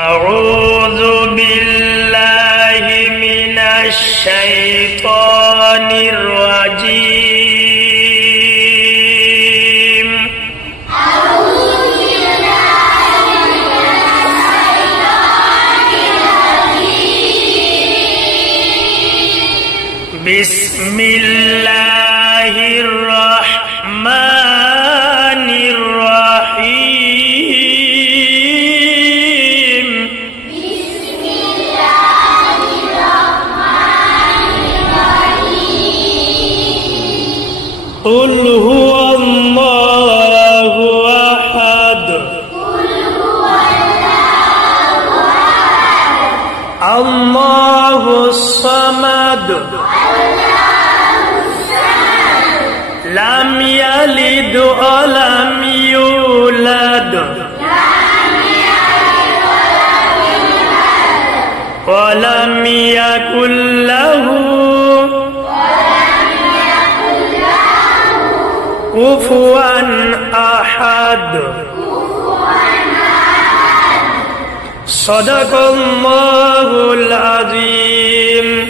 أعوذ بالله من الشيطان الرجيم بسم الله الرحمن الرحيم قل هو الله أحد الله الصمد لم يلد ولم يولد ولم يكن له كفوا أحد صدق الله العظيم